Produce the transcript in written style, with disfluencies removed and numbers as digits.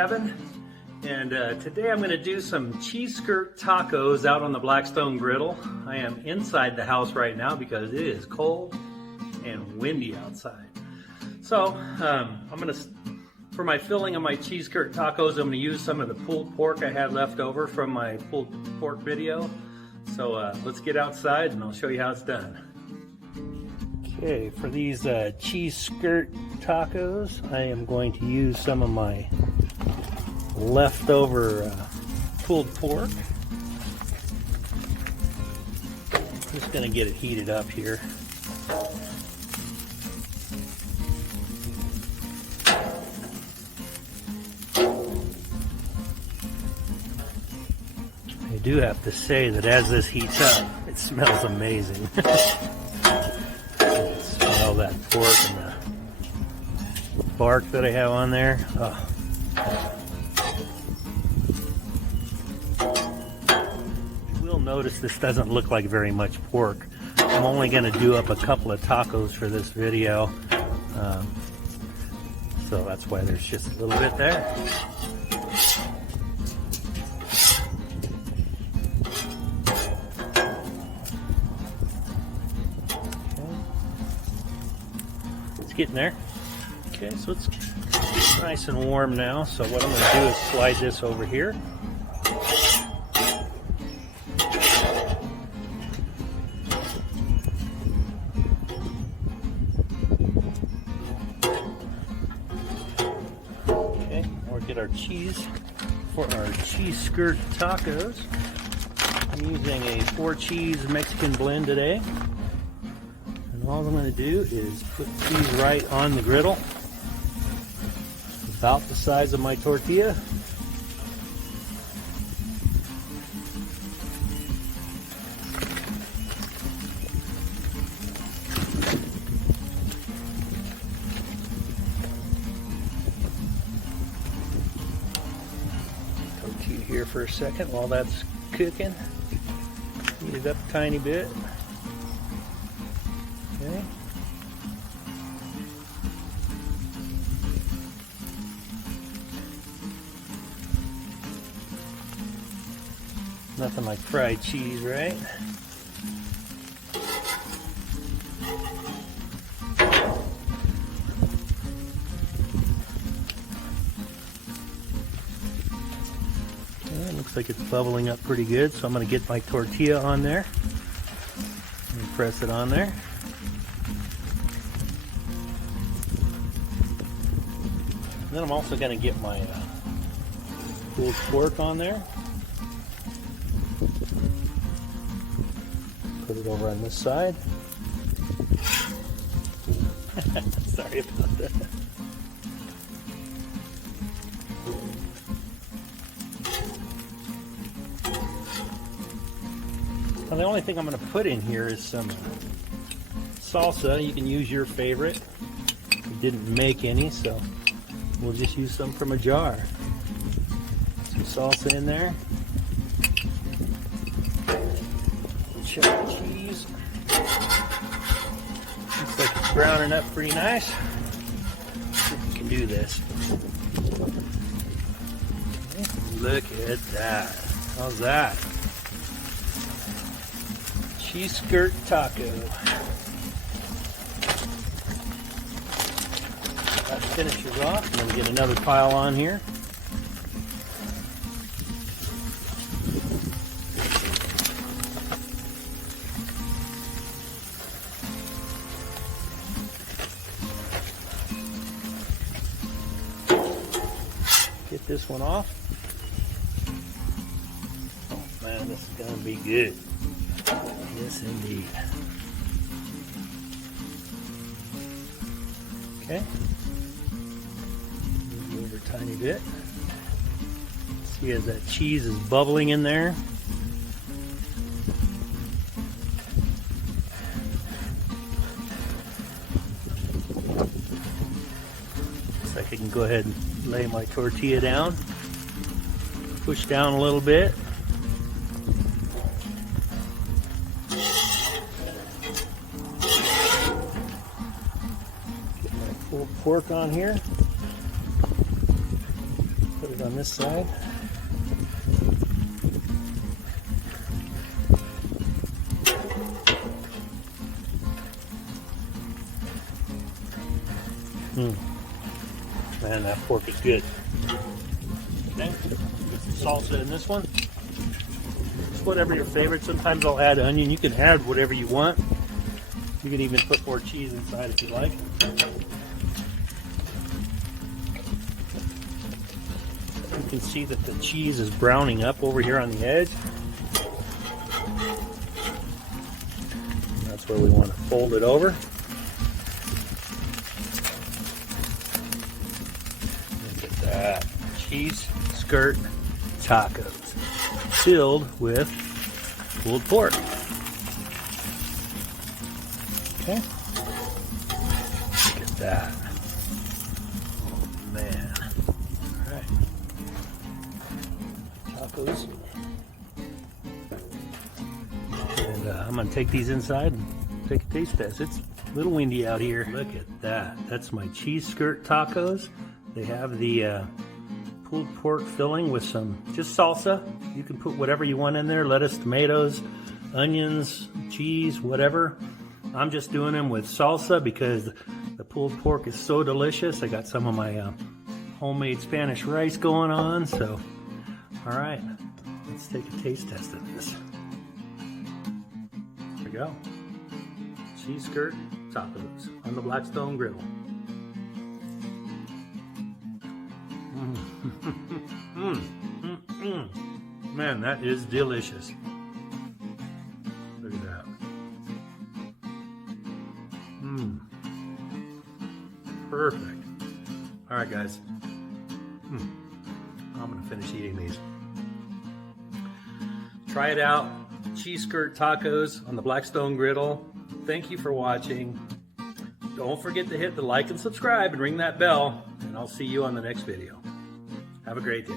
Kevin, and today I'm going to do some cheese skirt tacos out on the Blackstone Griddle. I am inside the house right now because it is cold and windy outside. So for my filling of my cheese skirt tacos, I'm going to use some of the pulled pork I had left over from my pulled pork video. So let's get outside and I'll show you how it's done. Okay, for these cheese skirt tacos, I am going to use some of my leftover pulled pork. Just going to get it heated up here. I do have to say that as this heats up, it smells amazing. Smell that pork and the bark that I have on there. Oh. You will notice this doesn't look like very much pork. I'm only going to do up a couple of tacos for this video, so that's why there's just a little bit there. Getting there. Okay, so it's nice and warm now. So what I'm going to do is slide this over here. Okay, we'll get our cheese for our cheese skirt tacos. I'm using a 4-cheese Mexican blend today. All I'm going to do is put these right on the griddle, about the size of my tortilla. Tortilla here for a second while that's cooking. Heat it up a tiny bit. Okay. Nothing like fried cheese, right? Okay, looks like it's bubbling up pretty good, so I'm going to get my tortilla on there and press it on there. Then I'm also going to get my pulled pork on there. Put it over on this side. Sorry about that. Now the only thing I'm going to put in here is some salsa. You can use your favorite. I didn't make any, so we'll just use some from a jar. Some salsa in there. Cheddar cheese. Looks like it's browning up pretty nice. See if we can do this. Okay, look at that. How's that? Cheese skirt taco. That finishes off. I'm going to get another pile on here. Get this one off. Oh man, this is going to be good. Yes, indeed. Okay. Move over a tiny bit. See as that cheese is bubbling in there. Looks like I can go ahead and lay my tortilla down. Push down a little bit. Get my pulled pork on here. Put it On this side. Man, that pork is good. Okay, get some salsa in this one. Just whatever your favorite. Sometimes I'll add onion. You can add whatever you want. You can even put more cheese inside if you like. You can see that the cheese is browning up over here on the edge. And that's where we want to fold it over. Cheese skirt tacos filled with pulled pork. Okay, look at that. Oh man! All right, tacos, and I'm gonna take these inside and take a taste test. It's a little windy out here. Look at that. That's my cheese skirt tacos. They have the pulled pork filling with some just salsa. You can put whatever you want in there, lettuce, tomatoes, onions, cheese, whatever. I'm just doing them with salsa because the pulled pork is so delicious. I got some of my homemade Spanish rice going on. So, all right, let's take a taste test of this. Here we go. Cheese skirt tacos on the Blackstone Griddle. Man, that is delicious. Look at that. Perfect. All right, guys. I'm gonna finish eating these. Try it out. Cheese skirt tacos on the Blackstone Griddle. Thank you for watching. Don't forget to hit the like and subscribe and ring that bell, and I'll see you on the next video. Have a great day.